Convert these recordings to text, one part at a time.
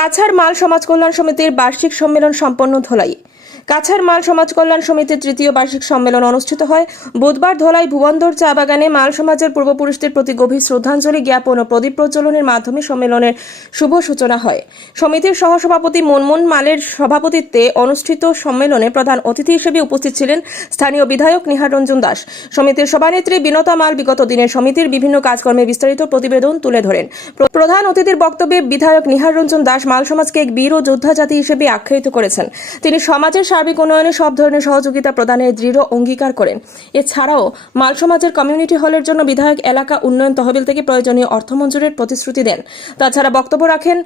কাছাড় মাল সমাজ কল্যাণ সমিতির বার্ষিক সম্মেলন সম্পন্ন ধলাই। কাছাড় মাল সমাজ কল্যাণ সমিতির তৃতীয় বার্ষিক সম্মেলন অনুষ্ঠিত হয় বুধবার ধলাই ভুবনধর চা বাগানে। মাল সমাজের পূর্বপুরুষদের প্রতি গভীর শ্রদ্ধাঞ্জলি জ্ঞাপন ও প্রদীপ প্রজ্বলনের মাধ্যমে সম্মেলনের শুভ সূচনা হয়। সমিতির সহসভাপতি মনমোহন মালের সভাপতিত্বে অনুষ্ঠিত সম্মেলনে প্রধান অতিথি হিসেবে উপস্থিত ছিলেন স্থানীয় বিধায়ক নিহার রঞ্জন দাস। সমিতির সভানেত্রী বিনতা মাল বিগত দিনের সমিতির বিভিন্ন কাজকর্মে বিস্তারিত প্রতিবেদন তুলে ধরেন। প্রধান অতিথির বক্তব্যে বিধায়ক নিহার রঞ্জন দাস মাল সমাজকে এক বীর ও যোদ্ধা জাতি হিসেবে আখ্যায়িত করেছেন। তিনি সমাজের সার্বিক উন্নয়নে সব ধরনের সহযোগিতা প্রদানের দৃঢ় অঙ্গীকার করেন। এছাড়াও মাল সমাজের কমিউনিটি হলের জন্য বিধায়ক এলাকা উন্নয়ন তহবিল থেকে প্রয়োজনীয় অর্থ মঞ্জুরের প্রতিশ্রুতি দেন। তাছাড়া বক্তব্য রাখেন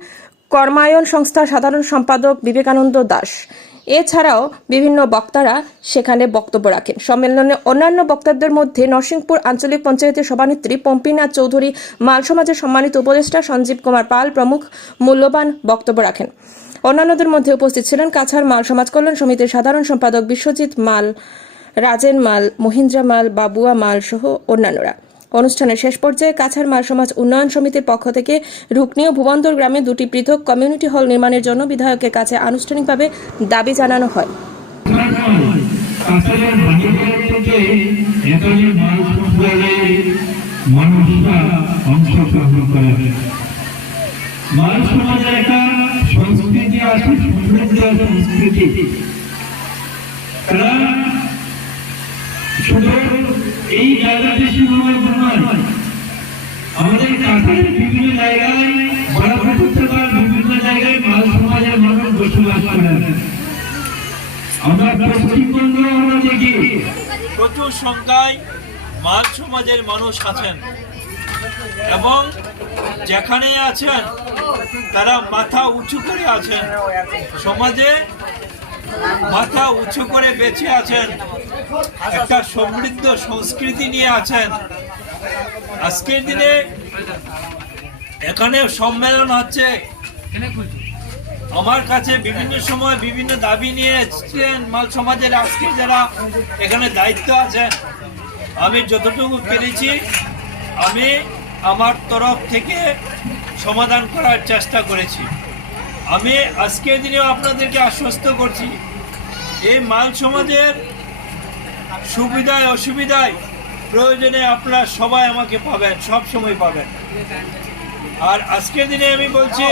কর্মায়ন সংস্থার সাধারণ সম্পাদক বিবেকানন্দ দাস। এছাড়াও বিভিন্ন বক্তারা সেখানে বক্তব্য রাখেন। সম্মেলনে অন্যান্য বক্তাদের মধ্যে নরসিংপুর আঞ্চলিক পঞ্চায়েতের সভানেত্রী পম্পিনাথ চৌধুরী, মাল সমাজের সম্মানিত উপদেষ্টা সঞ্জীব কুমার পাল প্রমুখ মূল্যবান বক্তব্য রাখেন। অন্যান্যদের মধ্যে উপস্থিত ছিলেন কাছাড় মাল সমাজ কল্যাণ সমিতির সাধারণ সম্পাদক বিশ্বজিৎ মাল, রাজেন মাল, মহিন্দ্রা মাল, বাবুয়া মাল সহ অন্যান্যরা। অনুষ্ঠানের শেষ পর্যায়ে কাছাড় মাল সমাজ উন্নয়ন সমিতির পক্ষ থেকে রুকনি ও ভুবনধর গ্রামে দুটি পৃথক কমিউনিটি হল নির্মাণের জন্য বিধায়কের কাছে আনুষ্ঠানিকভাবে দাবি জানানো হয়। মাল সমাজের একটা সংস্কৃতি আছে, সমৃদ্ধ সংস্কৃতি। শুধু এই জায়গাতে শুধু নয়, আমাদের কাছাড়ের বিভিন্ন জায়গায় বিভিন্ন জায়গায় মাল সমাজের মানুষ বসবাস করেন। আমরা পশ্চিমবঙ্গ আমরা দেখি প্রচুর সংখ্যায় মাল সমাজের মানুষ আছেন এবং যেখানে আছেন তারা মাথা উঁচু করে আছেন, সমাজে মাথা উঁচু করে বেঁচে আছেন, একটা সমৃদ্ধ সংস্কৃতি নিয়ে আছেন। আজকের দিনে এখানে সম্মেলন হচ্ছে, আমার কাছে বিভিন্ন সময় বিভিন্ন দাবি নিয়ে এসেছেন মাল সমাজের। আজকে যারা এখানে দায়িত্ব আছেন, আমি যতটুকু পেরেছি আমি আমার তরফ থেকে সমাধান করার চেষ্টা করেছি। আমি আজকের দিনেও আপনাদেরকে আশ্বস্ত করছি, এই মাল সমাজের সুবিধায় অসুবিধায় প্রয়োজনে আপনারা সবাই আমাকে পাবেন, সব সময় পাবেন। আর আজকের দিনে আমি বলছি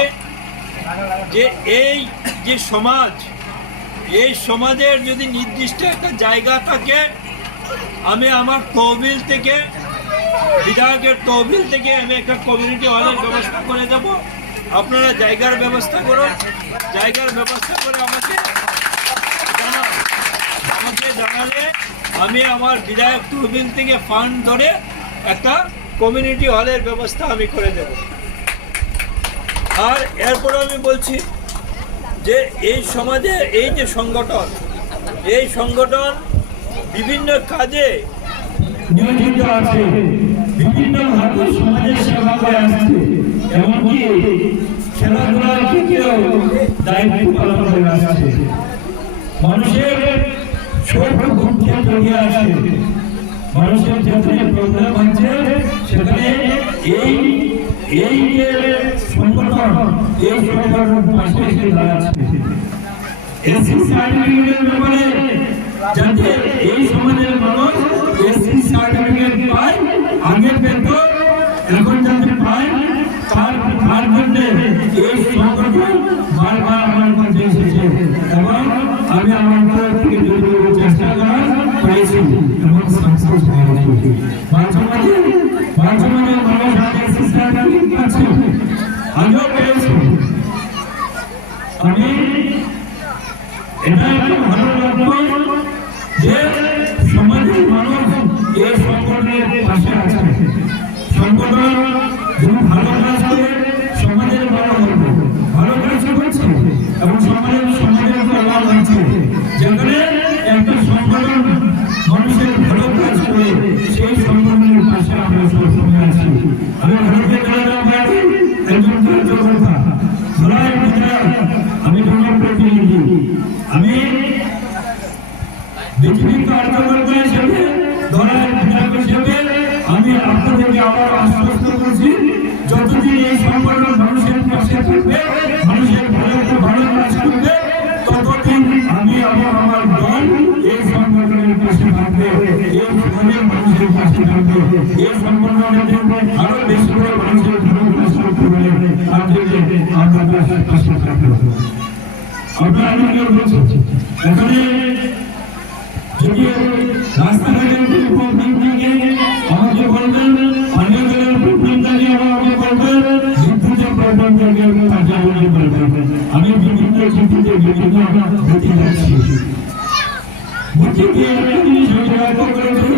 যে এই যে সমাজ, এই সমাজের যদি নির্দিষ্ট একটা জায়গা থাকে, আমি আমার তহবিল থেকে, বিধায়কের তহবিল থেকে আমি একটা কমিউনিটি হলের ব্যবস্থা করে দেব। আপনারা জায়গার ব্যবস্থা করুন, জায়গার ব্যবস্থা করে আমাকে জানালে আমি আমার বিধায়ক তহবিল থেকে ফান্ড ধরে একটা কমিউনিটি হলের ব্যবস্থা আমি করে দেব। আর এরপরে আমি বলছি যে এই সমাজে এই যে সংগঠন, এই সংগঠন বিভিন্ন কাজে নিয়োজিত আছে, বিভিন্ন ভাবে সমাজের সেবা করে আসছে, এমনকি খেলাধুলার ক্ষেত্রেও দায়িত্ব পালন করে আসছে। মানুষের সুখ দুঃখে জড়িয়ে আছে, মানুষের যেখানে প্রবলেম হচ্ছে সেখানে এই যে সংগঠন, এই সংগঠন পাশে এসে দাঁড়াচ্ছে। এসি সার্টিফিকেটের ব্যাপারে যাতে এই সমাজের মানুষ এসি সার্টিফিকেট পায়, আগে পেত, এখন যাতে পায়, তার জন্য এই সংগঠন বারবার আমার কাছে এসেছে এবং আমি আমার তরফ থেকে যদিও চেষ্টা করার করেছি এবং সাকসেস হয়েছি। মাল সমাজের মানুষ এসি সার্টিফিকেট পাচ্ছে, আমিও পেয়েছি। আমি এটা একটা ভালো লক্ষণ যে সমাজের মানুষ এই সংগঠনের পাশে আছে। সংগঠন যদি ভালো কাজ করে সমাজের ভালো হবে, ভালো কাজ করছে এবং সমাজের লাভ হচ্ছে। যেখানে একটা সংগঠন মানুষের ভালো কাজ করে সেই সংগঠনের পাশে আমরা সবসময় আছি। আমি ভারতীয় জনতা পার্টি একজন কার্যকর্তা, ধরায় আমি জনপ্রতিনিধি, আমি বিজেপি কার্যকর্তা হিসেবে, ধরায় বিধায়ক হিসেবে আমি আপনাদেরকে আবার আশ্বস্ত করছি, যতদিন এই সংগঠন মানুষের পাশে থাকবে, মানুষের আমাদের পাশে থাকতে হবে। আমরা অনেকে বলছি এখানে যদি রাস্তাঘাটের প্রবলেম থাকে আমাকে বলবেন, অন্য জায়গার প্রবলেম থাকে আমাকে বলবেন, বিদ্যুতের প্রবলেম থাকে তাকে আমাকে বলবেন। আমি বিভিন্ন চিঠিতে বিভিন্ন দেখে যাচ্ছি। বুদ্ধিতে একটা জিনিস হচ্ছে লক্ষ্য করেছে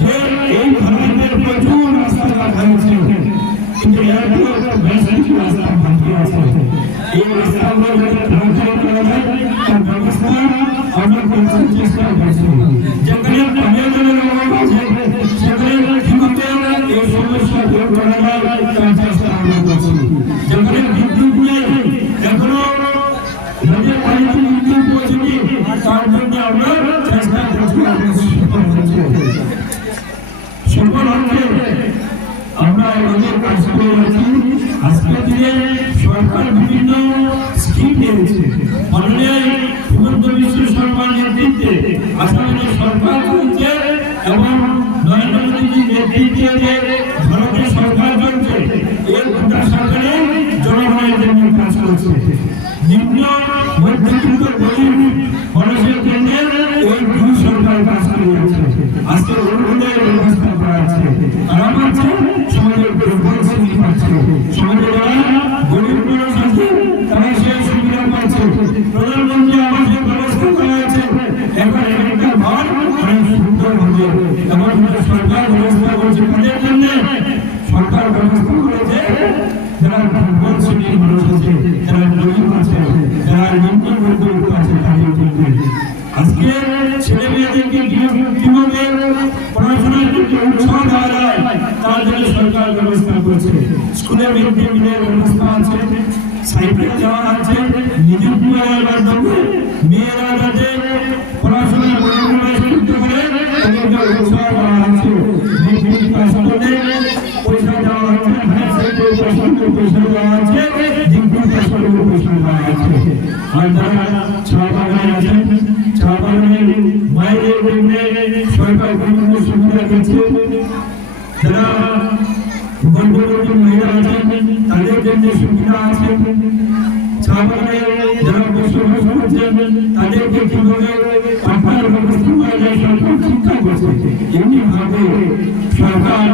যে এই ভারতের প্রচুর রাস্তাঘাট হয়েছে, কিন্তু এরপর বেশ কিছু রাস্তা বাকি আছে। এই রাস্তাগুলো যাতে ধ্বংস করা যায় তার ব্যবস্থা আমরা করতে চেষ্টা করছি। যেখানে পানীয় জলের অভাব আছে সেখানে ঠিকমতো এই সমস্যা দূর করা যায় তার চেষ্টা আমরা করছি। যেখানে বিদ্যুৎ নেই এখনো নদীর পানিতে বিদ্যুৎ পৌঁছেনি তার জন্য আমরা চেষ্টা করছি। সকল অর্থে আমরা আমাদের কাজ করে আছি। আজকের দিনে সরকার বিভিন্ন স্কিম নিয়েছে। মাননীয় হিমন্ত বিশ্ব শর্মার নেতৃত্বে আসামের সরকার চলছে এবং নরেন্দ্র মোদীজির নেতৃত্বে যে ভারতের সরকার চলছে এর গোটা সরকারে জনগণের জন্য কাজ করছে। নিম্ন মধ্যবিত্ত গরিব মানুষের জন্য এই দুই সরকার কাজ করে যাচ্ছে। আজকে উন্নয়নের ব্যবস্থা করা আছে। তারা পাচ্ছে সমাজের দুর্বল শ্রেণী পাচ্ছে, সমাজের যারা গরিব মানুষ আছে তারা সেই সুবিধা পাচ্ছে। প্রধানমন্ত্রী আবাসের ব্যবস্থা করা আছে। এখন একটা ঘর অনেক সুন্দর হবে এমন সরকার ব্যবস্থা করছে। তাদের জন্য সরকার ব্যবস্থা করেছে যারা দুর্বল শ্রেণীর মানুষ আছে, যারা গরিব আছে, যারা নিম্ন মধ্যবিত্ত আছে তাদের জন্য। আজকে ছেলে মেয়েদেরকে কিভাবে পড়াশোনার প্রতি উৎসাহ দেওয়া যায় তার জন্য সরকার ব্যবস্থা করছে। স্কুলে মিড ডে মিলের ব্যবস্থা আছে, সাইকেল যাওয়া আছে, নিযুক্তি দেওয়ার মাধ্যমে মেয়েরা যাতে পড়াশোনার পরিমাণ করতে পারে তাদেরকে উৎসাহ দেওয়া আছে। মেট্রিক পাস করলে পয়সা দেওয়া হচ্ছে, হায়ার সেকেন্ডারি পাস করলে পয়সা দেওয়া আছে, ডিগ্রি পাস করলে পয়সা দেওয়া আছে। আর যারা চা বাগানে আছেন চা বাগানের মায়েদের জন্য সরকার বিভিন্ন সুবিধা দিচ্ছে। যারা গর্ভবতী মহিলা আছেন তাদের জন্য সুবিধা আছে। চা বাগানে যারা বসবাস করছেন তাদেরকে কিভাবে পাঠার ব্যবস্থা করা যায় সরকার চিন্তা করছে। এমনি ভাবে সরকার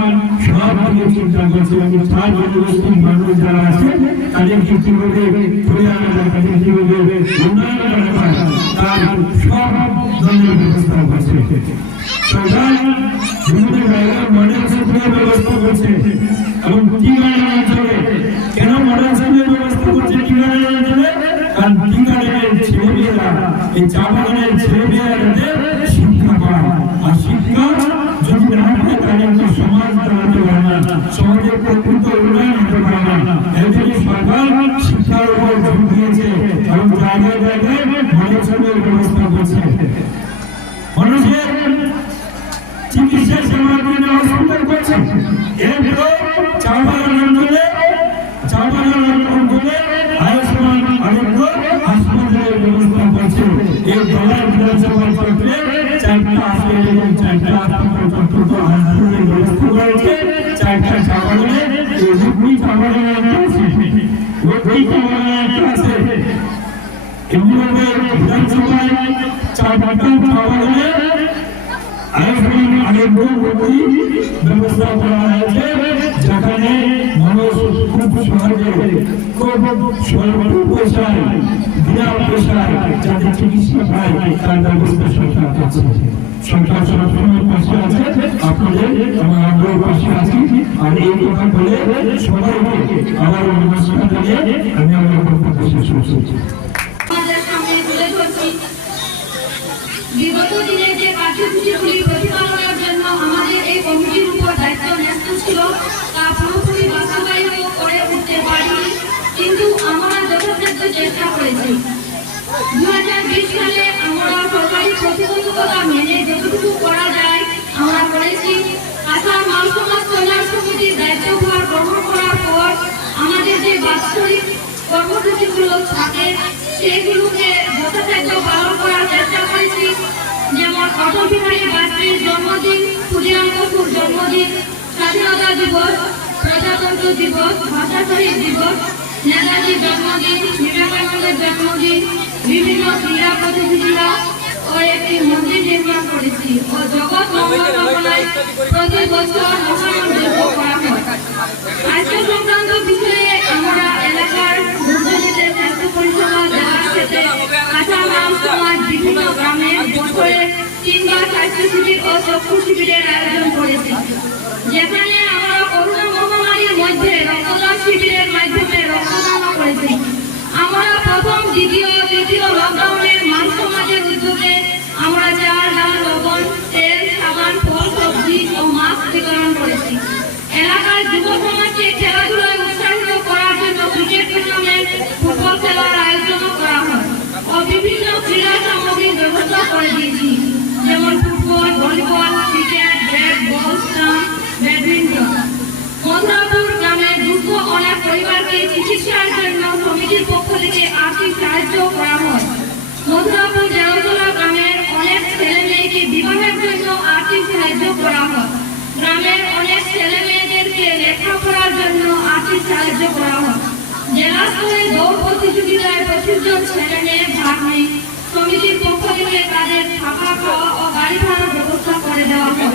সব দিকে চিন্তা করছে। চা জনগোষ্ঠীর মানুষ যারা আছে তাদেরকে কিভাবে ঘুরে আনা যায়, তাদের কিভাবে উন্নয়ন করা যায় তার সব ধরনের ব্যবস্থা করছে। সরকার বিভিন্ন জায়গায় মডেল স্কুলের ব্যবস্থা করছে এবং টিকাদান অঞ্চলে কেন মডেল স্কুলের ব্যবস্থা করছে টিকাদান অঞ্চলে? কারণ টিকাদানের ছেলেমেয়েরা এই চা বাগানের ছেলেমেয়েরা যাতে শিক্ষা পায়, আর শিক্ষা যদি না পায় তাহলে সমাজ চালাতে পারে না, সমাজের প্রকৃত উন্নয়ন হতে পারে না। এই জন্য সরকার শিক্ষার উপর জোর দিয়েছে এবং জায়গায় জায়গায় মডেল স্কুলের ব্যবস্থা করছে। মানুষের চিকিৎসা সেবার জন্য হসপিটাল করছে। এরপর চা বাগান অঞ্চলে আয়ুষ্মান আরোগ্য হাসপাতালের ব্যবস্থা করছে। এই দলার বিধানসভা ক্ষেত্রে 4টা হাসপাতাল এবং 4টা হাসপাতালের ব্যবস্থা করেছে। 4টা চা বাগানে এই চা বাগানে আছে, ওই চা বাগানে আছে। এমনিভাবে বিধানসভায় 4টা চা বাগানে আয়ুষ্মান আরোগ্য ব্যবস্থা করা হয়েছে, যেখানে মানুষ খুব সহজে খুব স্বল্প পয়সায় বিনা পয়সায় যাতে চিকিৎসা পায় তার ব্যবস্থা সরকার করছে। সরকার সবসময় পাশে আছে, আপনাদের এবং আমরাও পাশে আছি। আর এই কথা বলে সবাইকে আবার নমস্কার জানিয়ে আমি আমার বক্তব্য শেষ করছি। বিগত দিনে যে কার্যসূচিগুলি প্রতিপালনের জন্য আমাদের এই কমিটির উপর দায়িত্ব ন্যস্ত ছিল তা পুরোপুরি বাস্তবায়িত করে উঠতে পারিনি, কিন্তু আমরা যথাসাধ্য চেষ্টা করেছি। 2020 সালে আমরা সরকারি প্রতিবন্ধকতা মেনে যতটুকু করা যায় আমরা করেছি। আসাম মাল সমাজ কল্যাণ সমিতির দায়িত্বভার গ্রহণ করার পর আমাদের যে বাৎসরিক কর্মসূচিগুলো থাকে সেগুলোকে যথাসাধ্য পালন করার চেষ্টা করেছি। যেমন অটল বিহারী বাজপেয়ীর জন্মদিন, ক্ষুদিরাম বসুর জন্মদিন, স্বাধীনতা দিবস, প্রজাতন্ত্র দিবস, ভাষা শহীদ দিবস, নেতাজির জন্মদিন, বিবেকানন্দের জন্মদিন, বিভিন্ন ক্রীড়া প্রতিযোগিতা ও একটি মন্দির নির্মাণ করেছি ও জগৎ মঙ্গল কামনায় প্রতি বছর মহান যজ্ঞ করা হয়। স্বাস্থ্য সংক্রান্ত বিষয়ে আমরা এলাকার দুর্গতদের স্বাস্থ্য পরিষেবা দেওয়ার ক্ষেত্রে কাঁচামাল সমাজ বিভিন্ন গ্রামে বছরে 3 বার স্বাস্থ্য শিবির ও চক্ষু শিবিরের আয়োজন করেছি, যেখানে আমরা করোনা মহামারীর মধ্যে রক্তদান শিবিরের মাধ্যমে রক্তদান করেছি। আমরা প্রথম, দ্বিতীয়, তৃতীয় লকডাউনের মান সমাজের উদ্যোগে আমরা চাল, ডাল, লবণ, তেল, সাবান, ফল, সবজি ও মাস্ক বিতরণ করেছি। এলাকার যুব সমাজকে খেলাধুলায় উৎসাহিত করার জন্য ক্রিকেট টুর্নামেন্ট, ফুটবল খেলার আয়োজন করা হয় ও বিভিন্ন ক্রীড়া সামগ্রীর ব্যবস্থা করে দিয়েছি, যেমন ফুটবল, ভলিবল, ক্রিকেট, ব্যাট, বল, স্টাম্প, ব্যাডমিন্টন। মথুরাপুর গ্রামে দুঃস্থ অনেক পরিবারকে চিকিৎসার জন্য সমিতির পক্ষ থেকে আর্থিক সাহায্য করা হয়। মথুরাপুর জেলাতলা গ্রামের অনেক ছেলে মেয়েকে বিবাহের জন্য আর্থিক সাহায্য করা হয়। গ্রামের অনেক ছেলে মেয়েদেরকে লেখাপড়ার জন্য আর্থিক সাহায্য করা হয়। জেলা স্তরে দৌড় প্রতিযোগিতায় 25 জন ছেলে মেয়ে ভাগ নেয়। সমিতির পক্ষ থেকে তাদের থাকা, খাওয়া ও গাড়ি ভাড়ার ব্যবস্থা করে দেওয়া হয়।